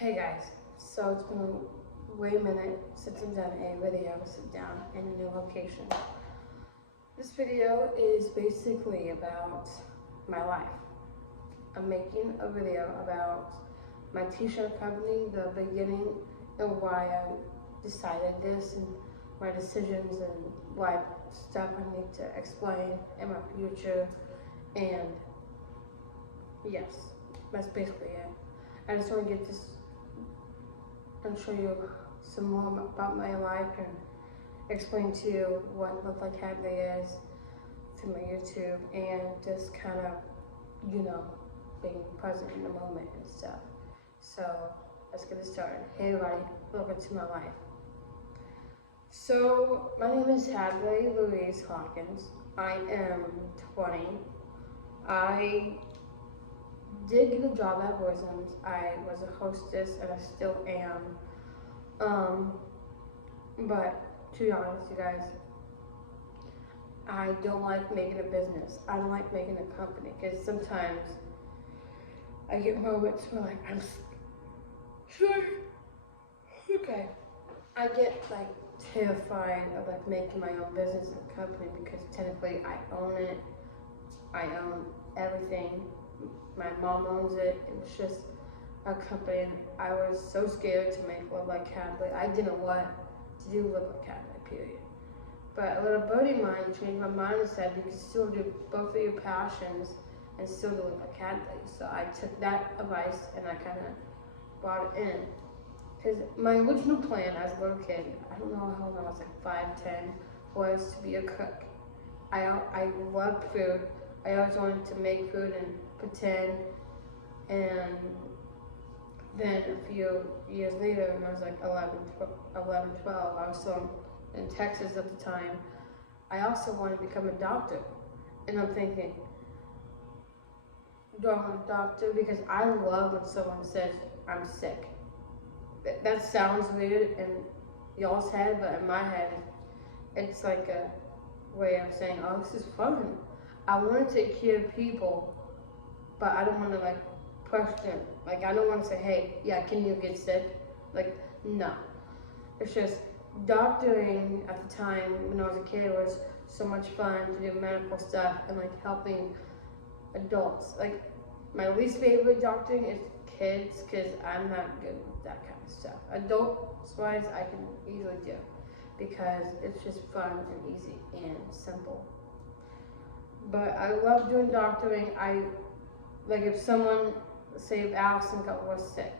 Hey guys, so it's been way a minute since I've done a video sit down in a new location. This video is basically about my life. I'm making a video about my t-shirt company, the beginning and why I decided this and my decisions and what stuff I need to explain in my future. And yes, that's basically it. I just want to get this and show you some more about my life and explain to you what Look Like Hadley is through my YouTube and just kind of, being present in the moment and stuff. So let's get it started. Hey everybody, welcome to my life. So my name is Hadley Louise Hawkins. I am 20. I did get a job at Boysen's. I was a hostess and I still am. But to be honest, you guys, I don't like making a business. I don't like making a company because sometimes I get moments where I'm sorry. Okay. I get terrified of making my own business and company because technically I own it. I own everything. My mom owns it, and it's just a company. And I was so scared to make Look Like Hadley. I didn't know what to do Look Like Hadley, period. But a little birdie of mine changed my mind and said you can still do both of your passions and still do Look Like Hadley. So I took that advice and I kind of brought it in. Because my original plan as a little kid, I don't know how old I was, 5, 10, was to be a cook. I loved food. I always wanted to make food and pretend, and then a few years later, when I was 11, 12, I was still in Texas at the time, I also wanted to become a doctor. And I'm thinking, do I want a doctor? Because I love when someone says, I'm sick. That sounds weird in y'all's head, but in my head, it's like a way of saying, oh, this is fun. I want to take care of people, but I don't want to question. I don't want to say, hey, yeah, can you get sick? No. It's just doctoring at the time when I was a kid was so much fun to do medical stuff and helping adults. My least favorite doctoring is kids because I'm not good with that kind of stuff. Adults wise, I can easily do because it's just fun and easy and simple. But I love doing doctoring. If someone, say if Allison was sick,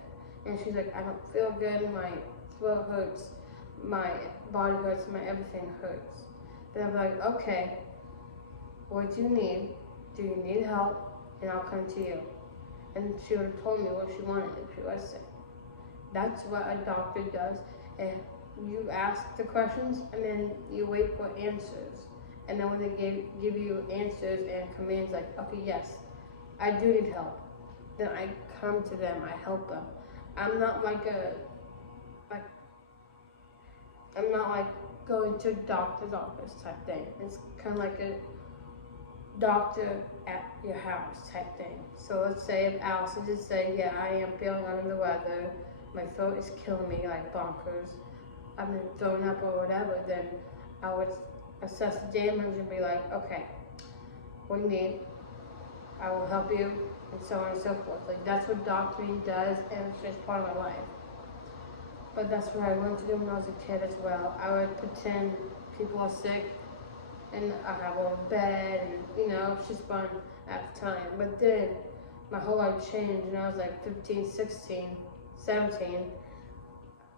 and she's like, I don't feel good, my throat hurts, my body hurts, my everything hurts. Then I'm like, okay, what do you need? Do you need help? And I'll come to you. And she would have told me what she wanted if she was sick. That's what a doctor does. And you ask the questions, and then you wait for answers. And then when they give you answers and commands okay, yes, I do need help, then I come to them, I help them. I'm not I'm not going to a doctor's office type thing. It's kind of like a doctor at your house type thing. So let's say if Allison just say, yeah, I am feeling under the weather, my throat is killing me bonkers, I've been throwing up or whatever, then I would assess the damage and be like, okay, what do you need? I will help you, and so on and so forth. That's what doctoring does, and it's just part of my life. But that's what I wanted to do when I was a kid as well. I would pretend people are sick, and I have a bed, and it's just fun at the time. But then my whole life changed, and I was 15, 16, 17. I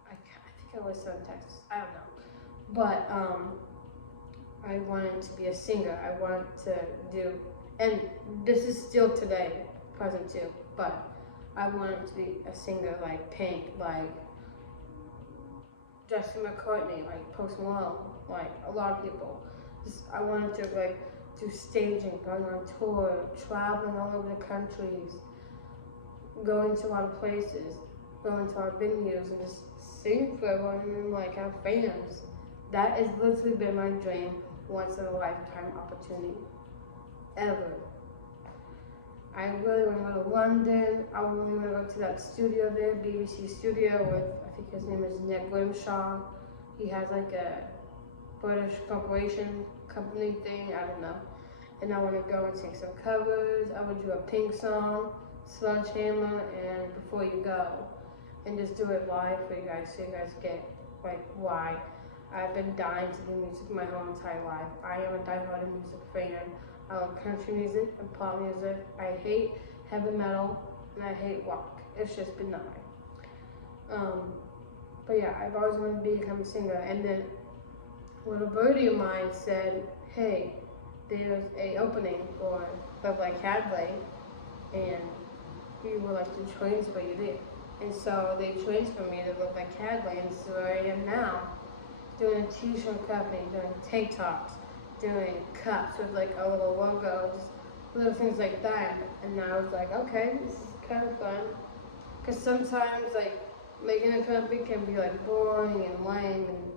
think I was still in Texas. I don't know. But I wanted to be a singer. I wanted to do, and this is still today, present too, but I wanted to be a singer like Pink, like Justin McCartney, like Post Malone, a lot of people. I wanted to do staging, going on tour, traveling all over the countries, going to a lot of places, going to our venues and just sing for everyone and have fans. That has literally been my dream, once in a lifetime opportunity, ever. I really want to go to London. I really want to go to that studio there, BBC studio with, I think his name is Nick Grimshaw. He has like a British corporation company thing, I don't know. And I want to go and take some covers. I would do a Pink song, Sledgehammer, and Before You Go. And just do it live for you guys so you guys get like why I've been dying to do music my whole entire life. I am a diehard music fan. I love country music and pop music. I hate heavy metal and I hate rock. It's just been that way. But yeah, I've always wanted to become a singer. And then when a buddy of mine said, hey, there's a opening for Love Like Hadley and we would like to transfer you there. And so they transferred me to Love Like Hadley, and so where I am now, doing a t-shirt company, doing tank tops, doing cups with like a little logo, just little things like that. And I was like, okay, this is kind of fun. Because sometimes like making a company can be like boring and lame, and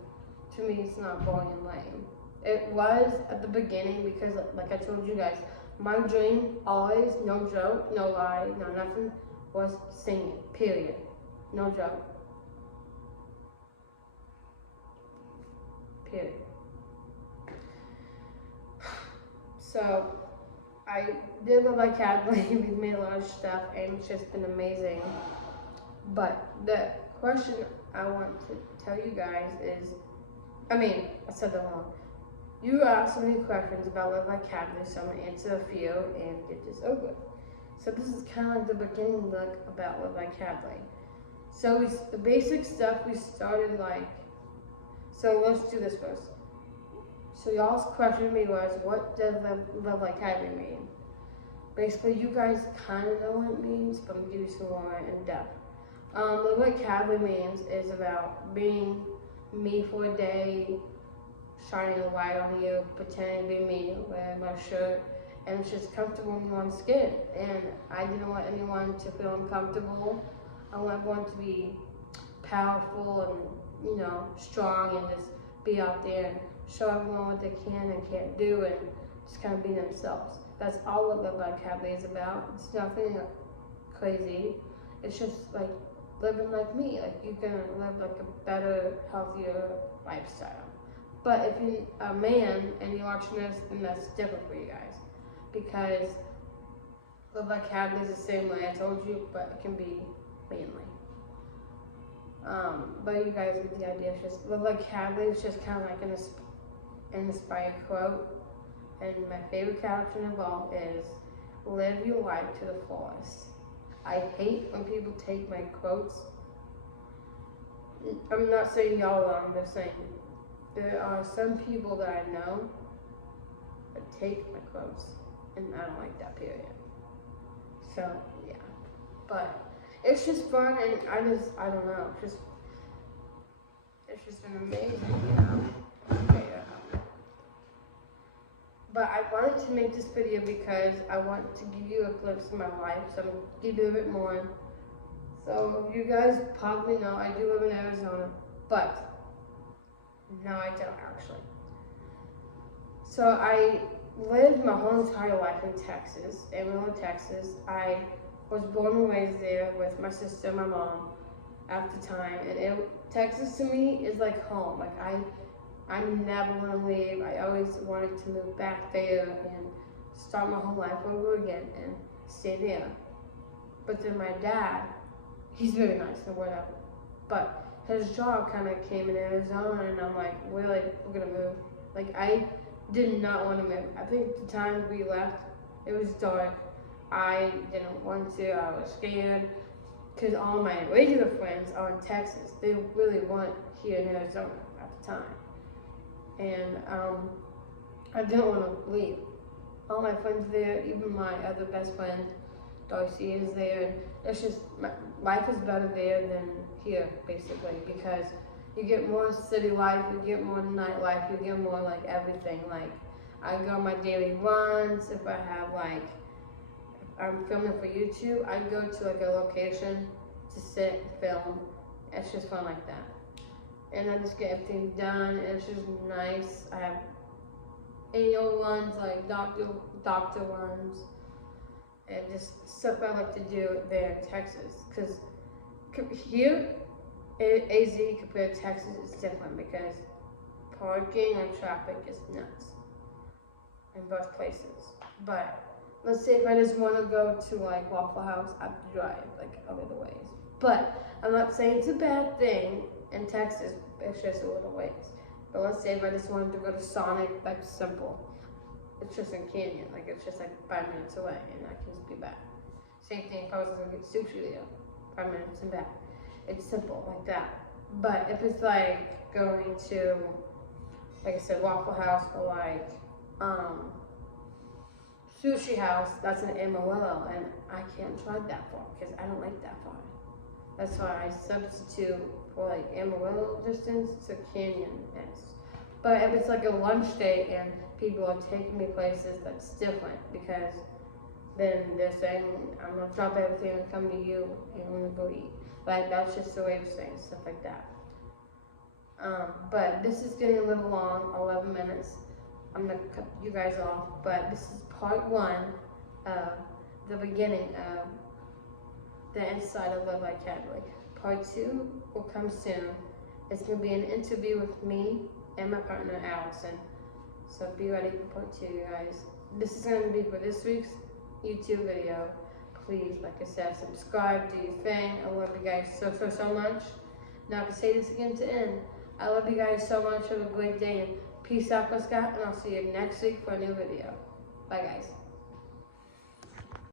to me it's not boring and lame. It was at the beginning because like I told you guys, my dream always, no joke, no lie, no nothing, was singing, period. No joke. Period. So, I did Love Like Hadley, we've made a lot of stuff, and it's just been amazing. But the question I want to tell you guys is, I said that wrong. You asked so many questions about Love Like Hadley, so I'm going to answer a few and get this over with. So this is kind of like the beginning look about Love Like Hadley. So the basic stuff we started like, so let's do this first. So y'all's question to me was, what does Love Like Hadley mean? Basically, you guys kind of know what it means, but I'm going to give you some more in depth. Love Like Hadley means is about being me for a day, shining a light on you, pretending to be me, wearing my shirt, and it's just comfortable in one's skin. And I didn't want anyone to feel uncomfortable. I want everyone to be powerful and, you know, strong and just be out there and show everyone what they can and can't do and just kind of be themselves. That's all what Love Like Hadley is about. It's nothing crazy. It's just like living like me. Like you can live like a better, healthier lifestyle. But if you're a man and you're watching this, then that's different for you guys. Because Love Like Hadley is the same way I told you, but it can be manly. But you guys get the idea. It's just Love Like Hadley is just kind of like an inspired quote. And my favorite caption of all is, live your life to the fullest. I hate when people take my quotes. I'm not saying y'all are, I'm just saying there are some people that I know that take my quotes, and I don't like that, period. So, yeah. But it's just fun, and I don't know, it's just been amazing, you know. Yeah. But I wanted to make this video because I want to give you a glimpse of my life, so I'm going to give you a bit more. So, you guys probably know I do live in Arizona, but no, I don't actually. So I lived my whole entire life in Texas, Amarillo, Texas. I was born and raised there with my sister and my mom at the time. And Texas to me is like home. Like I never want to leave. I always wanted to move back there and start my whole life over again and stay there. But then my dad, he's very nice and whatever, but his job kind of came in Arizona, and I'm like, really, we're gonna move? Like, I did not want to move. I think the time we left, it was dark. I didn't want to, I was scared, because all my regular friends are in Texas. They really weren't here in Arizona at the time. And I didn't want to leave. All my friends there, even my other best friend, Darcy, is there. And it's just, life is better there than here, basically, because you get more city life, you get more nightlife, you get more like everything. Like, I go on my daily runs. If I have like, if I'm filming for YouTube, I go to like a location to sit and film. It's just fun like that. And I just get everything done, and it's just nice. I have annual ones, like doctor ones. and just stuff I like to do there in Texas. Because here in AZ compared to Texas is different because parking and traffic is nuts in both places. But let's say if I just want to go to like Waffle House, I have to drive like other ways. But I'm not saying it's a bad thing in Texas, it's just a little ways. But let's say if I just wanted to go to Sonic, that's simple. It's just in Canyon, like it's just like 5 minutes away and I can just be back. Same thing if I was gonna get sushi there, 5 minutes and back. It's simple like that. But if it's like going to, like I said, Waffle House or like Sushi House, that's an Amarillo, and I can't drive that far because I don't like that far. That's why I substitute for like Amarillo distance to Canyon is. But if it's like a lunch date and people are taking me places, that's different because then they're saying, I'm gonna drop everything and come to you and I'm gonna go eat. Like that's just the way of saying stuff like that. But this is getting a little long, 11 minutes. I'm gonna cut you guys off, but this is part 1 of the beginning of the inside of Love Like Hadley. Part 2 will come soon. It's gonna be an interview with me and my partner Allison. So be ready for part 2, you guys. This is gonna be for this week's YouTube video. Please, like I said, subscribe, do your thing. I love you guys so much. Now I can say this again to end. I love you guys so much. Have a great day and peace out, Scott, and I'll see you next week for a new video. Bye, guys.